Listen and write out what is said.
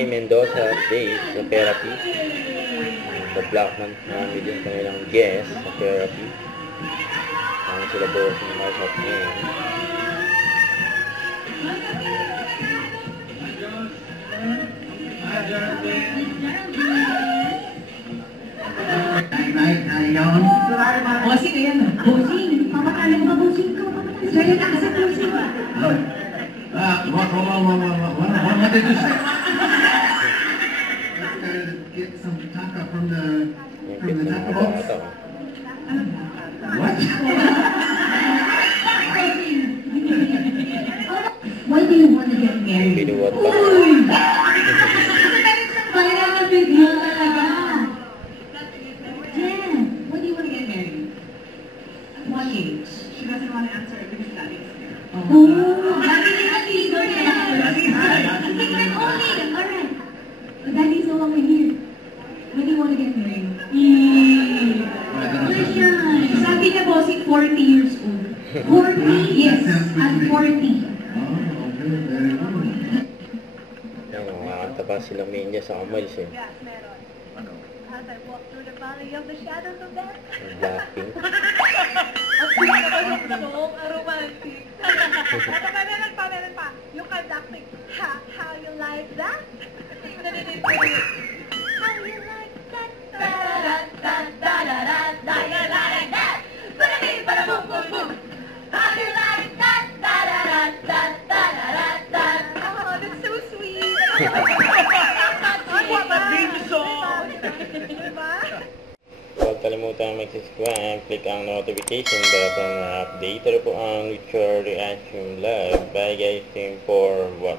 May Mendoza update sa therapy. The-block namin yung kanilang guest sa therapy. Ang sila boss ng Mars of Maine. Bossing na yan. Bossing. Papakalan mo, bossing ko. Sa'yo na kasi bossing. What did you say? Get some taka from the taka box. What? Why do you want to get married? Binuwat pa. Uy! Parang na video talaga. Yeah. Why do you want to get married? At what age? She doesn't want to answer it because daddy is here. Oh, daddy is not here. Only, alright. Daddy's no longer here. When do you want to get married? Sabi niya bossing 40 years old. 40? Yes, at 40. Oh, okay, very good. Yan, makakanta pa sila Menya sa Kamals eh. Yes, meron. As I walk through the valley of the shadows of death. Blackpink. Ang sweet naman yung song, ang romantic. Meron pa. Yung conducting, how you like that? How you like that? Da-da-da-da-da-da-da. How you like that? Ba-da-bing, ba-da-boom-boom-boom. How you like that? Da-da-da-da-da-da-da. Oh, that's so sweet. What a dream song. Diba? Huwag kalimutan mag-subscribe, click ang notification bell para update po ang Richard Reaction Live. Bye guys, team for what?